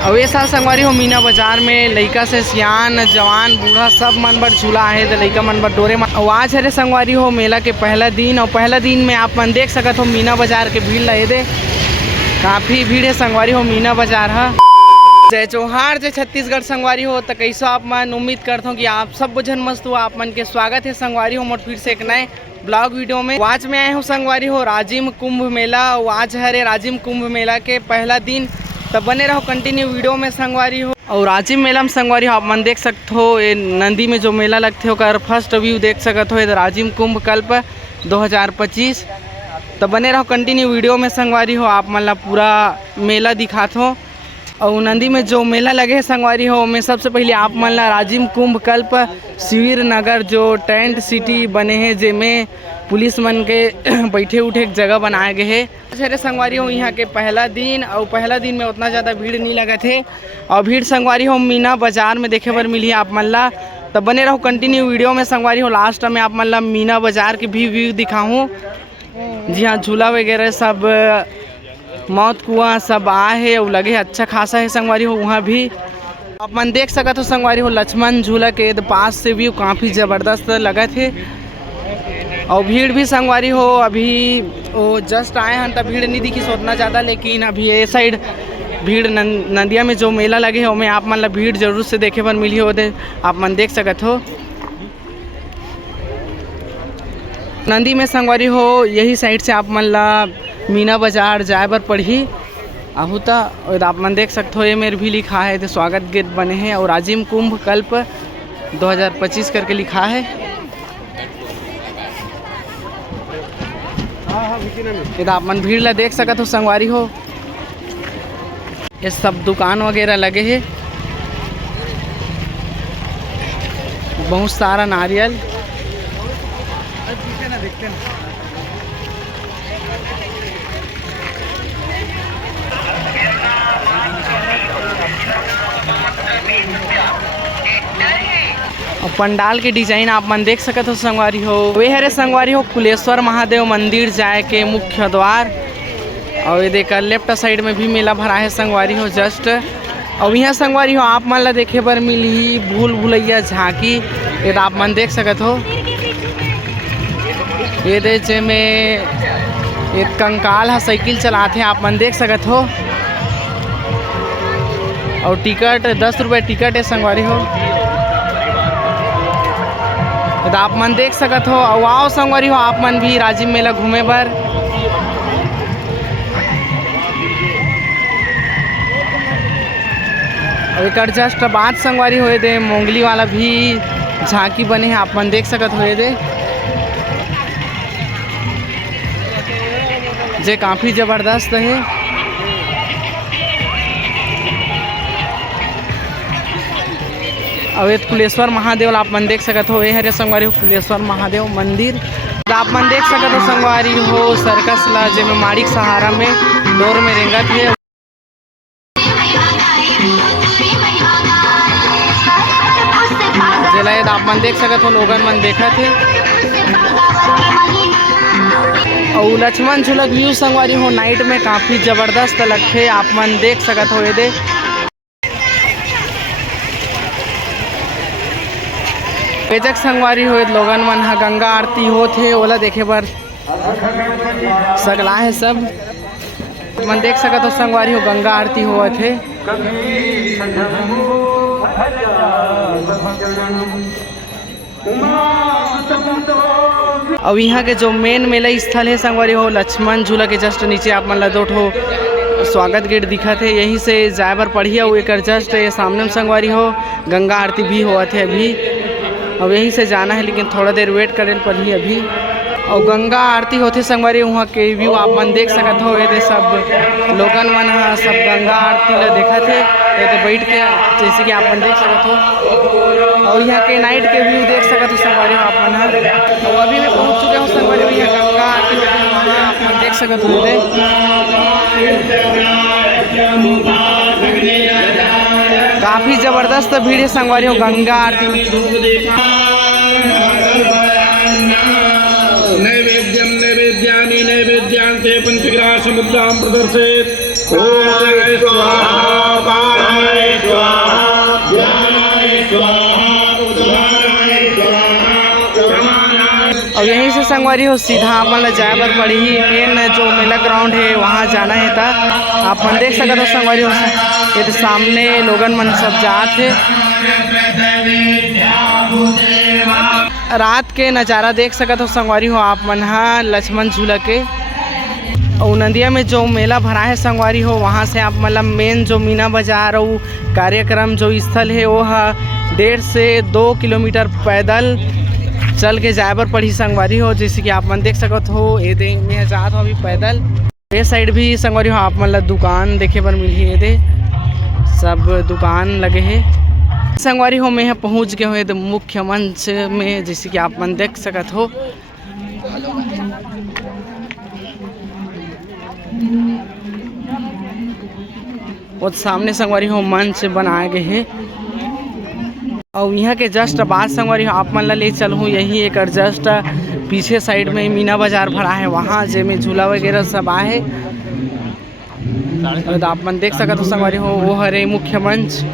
और ये साल संगवारी हो मीना बाजार में लइका से सियान जवान बूढ़ा सब मन बर झूला है तो लइका मन बर डोरे और आज हरे संगवारी हो मेला के पहला दिन और पहला दिन में आप मन देख सकत हो मीना बाजार के भीड़ लगे दे काफ़ी भीड़ है संगवारी हो मीना बाजार है। जय जोहार जय छत्तीसगढ़ संगवारी हो तो कैसो आप मन उम्मीद करता हूँ कि आप सब बुझन मस्त हो। आप मन के स्वागत है संगवारी हो मोर फिर से एक नए ब्लॉग वीडियो में। आज मैं आए हूँ संगवारी हो राजिम कुंभ मेला। आज हरे राजिम कुंभ मेला के पहला दिन तब बने रहो कंटिन्यू वीडियो में संगवारी हो। और राजिम मेला में संगवारी हो आप मन देख सकते हो ये नंदी में जो मेला लगते हो कर फर्स्ट व्यू देख सकते हो राजिम कुंभ कल्प 2025। तो बने रहो कंटिन्यू वीडियो में संगवारी हो आप मन ला पूरा मेला दिखात हो। और नंदी में जो मेला लगे है संगवारी हो में सबसे पहले आप मन ला राजिम कुंभ कल्प शिविर नगर जो टेंट सिटी बने हैं जिसमें पुलिस मन के बैठे उठे एक जगह बनाए गए है। अरे संगवारी हो यहाँ के पहला दिन और पहला दिन में उतना ज़्यादा भीड़ नहीं लगा थे और भीड़ संगवारी हो मीना बाजार में देखे बर मिली आप मन ला। तब बने रहो कंटिन्यू वीडियो में संगवारी हो। लास्ट में आप मन ला मीना बाजार के भी व्यू दिखाऊँ। जी हाँ झूला वगैरह सब मौत कुआं सब आए है और लगे अच्छा खासा है संगवारी हो। वहाँ भी आप मन देख सकते हो संगवारी हो लक्ष्मण झूला के पास से व्यू काफ़ी ज़बरदस्त लगा थे। और भीड़ भी संगवारी हो अभी वो जस्ट आए हैं तब भीड़ नहीं दिखी सोचना ज़्यादा, लेकिन अभी ये साइड भीड़ नदिया में जो मेला लगे हो में आप मन ला भीड़ जरूर से देखे पर मिली हो दे आप मन देख सकते हो। नंदी में संगवारी हो यही साइड से आप मन ला मीना बाजार जाए बर पड़ी आहू तो आप मन देख सकते हो ये मेरे भी लिखा है तो स्वागत गेट बने हैं और राजिम कुंभ कल्प 2025 करके लिखा है। ये आप मन भीड़ ला देख सकते हो संगवारी हो। ये सब दुकान वगैरह लगे हैं बहुत सारा नारियल देखते हैं। और पंडाल के डिजाइन आप मन देख सकते हो संगवारी हो। वे हरे संगवारी हो कुलेश्वर महादेव मंदिर जाए के मुख्य द्वार और ये देखा लेफ्ट साइड में भी मेला भरा है संगवारी हो जस्ट। और यहाँ संगवारी हो आप मन ला देखे बर मिली भूल भुलैया झांकी ये आप मन देख सकते हो। ये देखे में एक कंकाल है साइकिल चलाते आप मन देख सकते हो। और टिकट 10 रुपये टिकट है संगवारी हो तो आप मन देख सकते हो। और आओ संगवारी हो आप मन भी राजिम मेला घूमे बर। और एक जस्ट बात संगवारी हो दे मोंगली वाला भी झांकी बने हैं आप मन देख सकते हो दे जे काफ़ी ज़बरदस्त है। और कुलेश्वर महादेव आप मन देख सकते हो ये हरे संगवारी हो कुलेश्वर महादेव मंदिर आप मन देख सकते हो संगवारी हो सर्कस ला जेमे माड़िक सहारा में डोर में रेंगत है। जलायद आप मन देख सकते हो लोगन मन देखा थे। और लक्ष्मण झूला व्यू संगवारी हो नाइट में काफ़ी ज़बरदस्त लगते आप मन देख सकते हो। ये दे बेजक संगवारी हो लोगन मन हा गंगा आरती होथे ओला देखे बर सगला है सब मन देख सकते हो संगवारी हो गंगा आरती होवत है। और यहाँ के जो मेन मेला स्थल है संगवारी हो लक्ष्मण झूला के जस्ट नीचे आप मन ला दो ठो स्वागत गेट दिखा थे यहीं से जाए बर पड़ी और एक जस्ट सामने में संगवारी हो गंगा आरती भी हुआ थे अभी। अब यहीं से जाना है लेकिन थोड़ा देर वेट करे पड़ी अभी। और गंगा आरती होती संगवारी वहाँ के व्यू आप मन देख सकते हो। ये सब लोगन मन सब गंगा आरती ला देखा थे ये बैठ के जैसे कि आप मन देख सकते हो। और यहाँ के नाइट के व्यू देख सकते हो संगवारी हो आप मन। और अभी मैं पहुँच चुके हूँ संगवारी हो यहाँ गंगा आरती होती है वहाँ आप मन देख सकते हो। काफ़ी ज़बरदस्त भीड़ है संगवारी हो गंगा आरती नैवेद्यम नैवेद्यानि नैवेद्यांते पंचग्राह समुद्रां प्रदर्शयेत्। ओम स्वाहा और यहीं से संगवारी हो सीधा आप मन ला जाए बर पड़ही मेन जो मेला ग्राउंड है वहाँ जाना है था। आप मन देख सकते हो संगवारी हो ये तो सामने लोगन मन सब जात है। रात के नज़ारा देख सकते हो संगवारी हो आप मन हा लक्ष्मण झूला के। और नदिया में जो मेला भरा है संगवारी हो वहाँ से आप मतलब मेन जो मीना बाजार और कार्यक्रम जो स्थल है वो 1.5 से 2 किलोमीटर पैदल चल के जाए बर पड़ी संगवारी हो। जैसे कि आप मन देख सकत हो ये दे मैं जात हो अभी पैदल। ये साइड भी संगवारी हो आप मतलब दुकान देखे बर मिली ये दे सब दुकान लगे है संगवारी हो। मैं पहुँच गए हुए मुख्य मंच में जैसे कि आप मन देख सकत हो। और सामने संगवारी हो मंच बनाए गए हैं और यहाँ के जस्ट बाद संगवारी हो आप मन ला ले चलूँ यही एक जस्ट पीछे साइड में मीना बाजार भरा है वहाँ जेमे झूला वगैरह सब आए। तो आप मन देख सकते हो संगवारी हो वो हरे मुख्य मंच।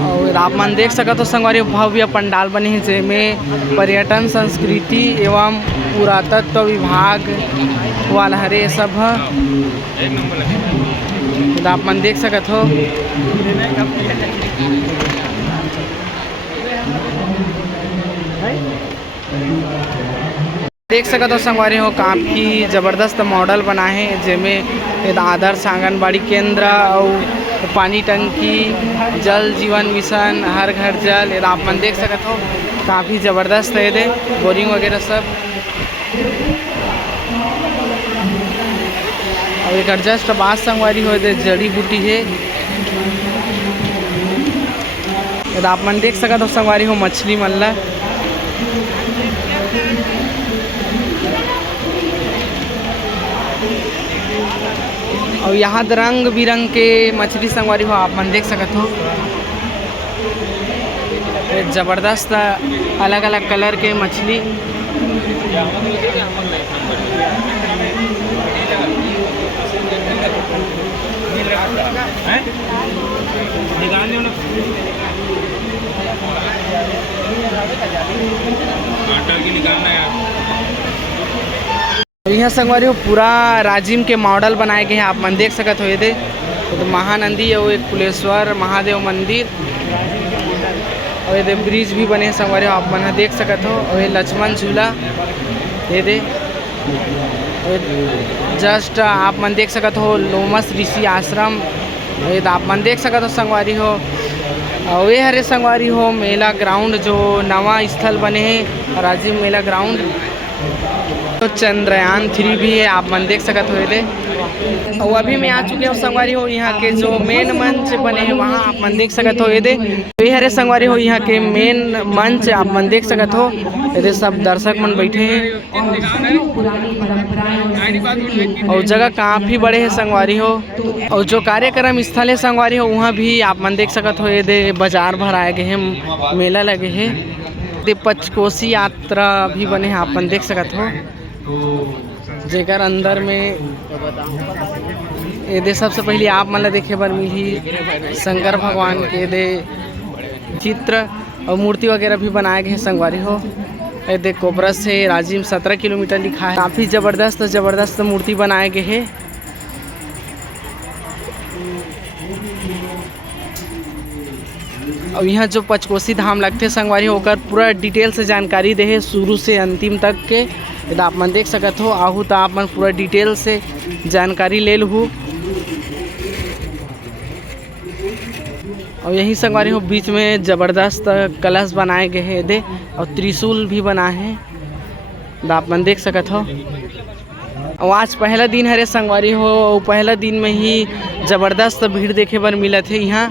और आप मन देख सकते हो संगवारी भव्य पंडाल बने हैं जिसमें पर्यटन संस्कृति एवं पुरातत्व विभाग वाला हरे सब तो आप मन देख सकते हो। देख सकते हो संगवारी हो काफ़ी ज़बरदस्त मॉडल बनाए हैं जिसमें आदर्श आंगनबाड़ी केंद्र और पानी टंकी जल जीवन मिशन हर घर जल ये आप मन देख सकते हो काफ़ी ज़बरदस्त है ये बोरिंग वगैरह सब। और एक जस्ट बात संगवारी हो जड़ी बूटी है ये आप मन देख सकते हो संगवारी हो मछली मल्ला। और यहाँ रंग बिरंग के मछली संगवारी हो आप मन देख सकते हो ज़बरदस्त अलग अलग कलर के मछली। यहाँ संगवारी हो पूरा राजिम के मॉडल बनाए गए हैं आप मन देख सकते हो ये दे तो महानंदी और एक कुलेश्वर महादेव मंदिर और ये ब्रिज भी बने हैं संगवारी हो आप मन देख सकते हो। और ये लक्ष्मण झूला ये दे जस्ट आप मन देख सकते हो लोमस ऋषि आश्रम ये आप मन देख सकते हो संगवारी हो। और ये हरे संगवारी हो मेला ग्राउंड जो नवा स्थल बने हैं राजिम मेला ग्राउंड। तो चंद्रयान 3 भी है आप मन देख सकते हो ये। और अभी मैं आ चुके हूँ संगवारी हो यहाँ के जो मेन मंच बने हैं वहाँ आप मन देख सकते हो ये दे। तो ये हरे संगवारी हो यहाँ के मेन मंच आप मन देख सकते हो ये सब दर्शक मन बैठे हैं और जगह काफ़ी बड़े हैं संगवारी हो। और जो कार्यक्रम स्थल है संगवारी हो वहाँ भी आप मन देख सकते हो ये दे बाजार भराए गए हैं मेला लगे है। पंचकोशी यात्रा भी बने हैं आप मन देख सकते हो जेकर अंदर में ये दे सबसे पहले आप मन ला देखे बर मिली शंकर भगवान के दे चित्र और मूर्ति वगैरह भी बनाए गए हैं संगवारी हो। ये दे कोबरा से राजिम 17 किलोमीटर लिखा है काफ़ी ज़बरदस्त मूर्ति बनाए गए हैं। और यहाँ जो पंचकोशी धाम लगते संगवारी होकर पूरा डिटेल से जानकारी दे है शुरू से अंतिम तक के यदि आप मन देख सकते हो आहू तो आप मन पूरा डिटेल से जानकारी ले लूँ। और यही संगवारी हो बीच में ज़बरदस्त कलश बनाए गए हैं दे और त्रिशूल भी बना है तो आप मन देख सकते हो। और आज पहला दिन हरे संगवारी हो पहला दिन में ही ज़बरदस्त भीड़ देखे बर मिला थे यहाँ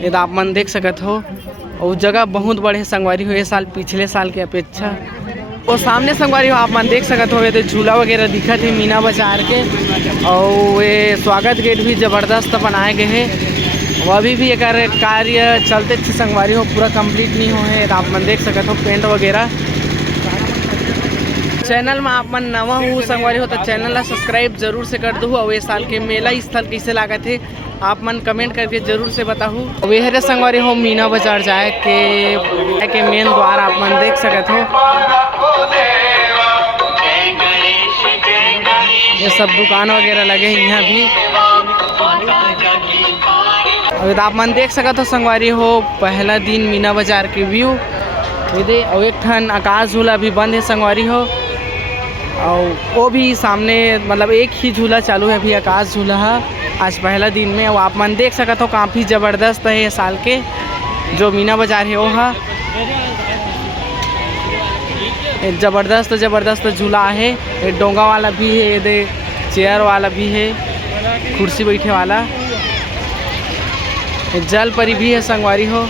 यदि आप मन देख सकते हो। और जगह बहुत बड़े संगवारी हो ये साल पिछले साल के अपेक्षा। और सामने संगवारी हो आप मन देख सकते हो ये झूला वगैरह दिखा थे मीना बाजार के और ये स्वागत गेट भी ज़बरदस्त बनाए गए हैं। वो अभी भी एक कार्य चलते थे संगवारी हो पूरा कंप्लीट नहीं हुए है आप मन देख सकते हो पेंट वगैरह चैनल में आप मन नवा हो संगवारी हो तो चैनल ला सब्सक्राइब जरूर से कर दू। और ये साल के मेला स्थल कैसे लागा थे आप मन कमेंट करके जरूर से बताहू। वे हरे संगवारी हो मीना बाजार जाए के मेन द्वार आप मन देख सकते हो। ये सब दुकान वगैरह लगे यहाँ भी। अभी आप मन देख सकते हो संगवारी हो पहला दिन मीना बाजार के व्यू। और एक ठन आकाश झूला भी बंद है संगवारी हो। और वो भी सामने मतलब एक ही झूला चालू है अभी आकाश झूला है आज पहला दिन में। और आप मन देख सकते हो काफ़ी ज़बरदस्त है ये साल के जो मीना बाजार है वो है ज़बरदस्त झूला है। ये डोंगा वाला भी है, ये चेयर वाला भी है, कुर्सी बैठे वाला। ये जल परी भी है संगवारी हो।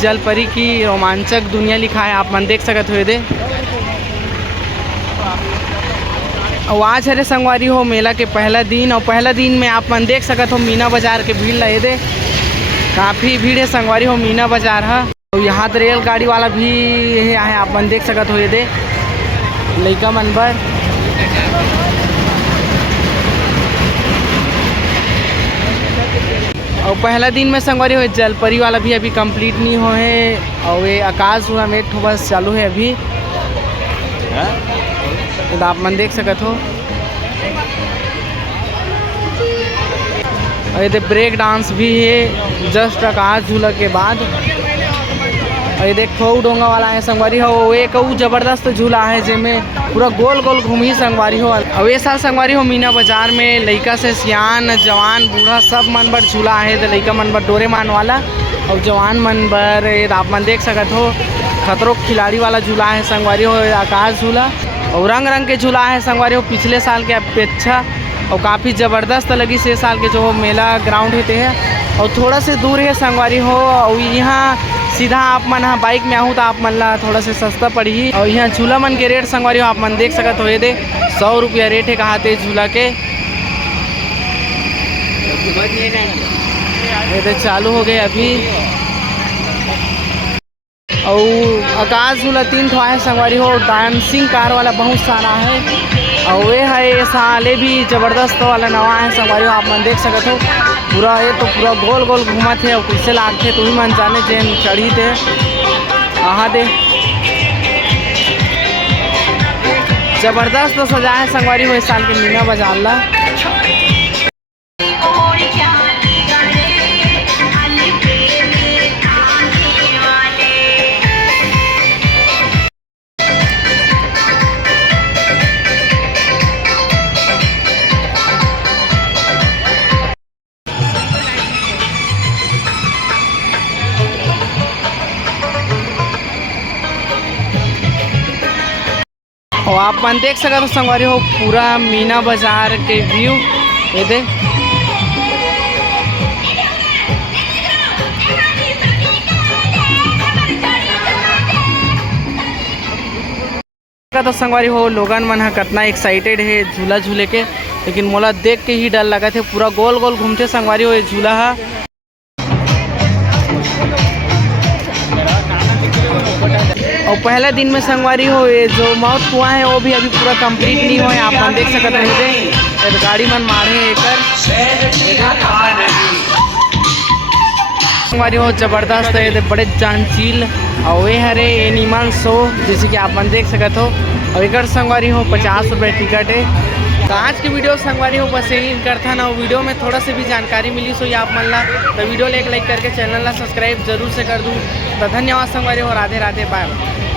जल परी की रोमांचक दुनिया लिखा है आप मन देख सकते हो। ये आज हरे संगवारी हो मेला के पहला दिन। और पहला दिन में आप मन देख सकते हो मीना बाजार के भीड़ लगे दे काफ़ी भीड़ है संगवारी हो मीना बाजार है। और यहाँ तो रेलगाड़ी वाला भी है आप मन देख सकते हो। ये दे लइका मन बर और पहला दिन में संगवारी हो जलपरी वाला भी अभी कंप्लीट नहीं हो है। और ये आकाश हुआ में एक बस चालू है अभी तो आप मन देख सकते हो। और ये ब्रेक डांस भी है जस्ट आकाश झूला के बाद। और ये देखो डोंगा वाला है संगवारी हो। एक ज़बरदस्त झूला है जिसमें पूरा गोल गोल घूमी संगवारी हो। और ये साल संगवारी हो मीना बाजार में लइका से सियान जवान बूढ़ा सब मन बर झूला है। तो लइका मन बर डोरेमान वाला और जवान मन बर आप मन देख सकते हो खतरों खिलाड़ी वाला झूला है संगवारी हो आकाश झूला। और रंग रंग के झूला है संगवारी हो पिछले साल के अपेक्षा। और काफ़ी ज़बरदस्त लगी से साल के जो मेला ग्राउंड होते हैं। और थोड़ा से दूर है संगवारी हो। और यहाँ सीधा आप मन हाँ बाइक में आहूँ तो आप मन ला थोड़ा से सस्ता पड़ी। और यहाँ झूला मन के रेट संगवारी हो आप मन देख सकते हो। ये दे 100 रुपया रेट है कहाते झूला के। ये दे चालू हो गए अभी। और आकाश झूला 3 ठो है संगवारी हो। डांसिंग कार वाला बहुत सारा है। और वे है ये साले भी ज़बरदस्त वाला नवा है संगवारी हो आप मन देख सकते हो। पूरा ये तो पूरा गोल गोल घूमा थे और कैसे लागते तो भी मन जाने चैन चढ़ी थे आहा दे ज़बरदस्त सजा है संगवारी हो इस साल के मीना बाजार ला। और आप मन देख सकते हो संगवारी हो पूरा मीना बाजार के व्यू। ये दे तो संगवारी हो लोगन मन हा कितना एक्साइटेड है झूला झूले के। लेकिन मोला देख के ही डर लगा थे पूरा गोल गोल घूमते संगवारी हो ये झूला हा। और पहला दिन में संगवारी हो ये जो मौत हुआ है वो भी अभी पूरा कंप्लीट नहीं हुआ है आप मन देख सकते हो। गाड़ी मन मारे एकर संगवारी हो ज़बरदस्त है। ये बड़े जानचील और वे हरे एनिमल शो जैसे कि आप मन देख सकते हो। और एक संगवारी हो 50 रुपये टिकट है। तो आज की वीडियो संगवारी हो बस यही करता ना। वीडियो में थोड़ा सी भी जानकारी मिली सो ये आप मन ला तो वीडियो लाइक करके चैनल ला सब्सक्राइब जरूर से कर दूँ। तो धन्यवाद संगवारी हो। राधे राधे बाय।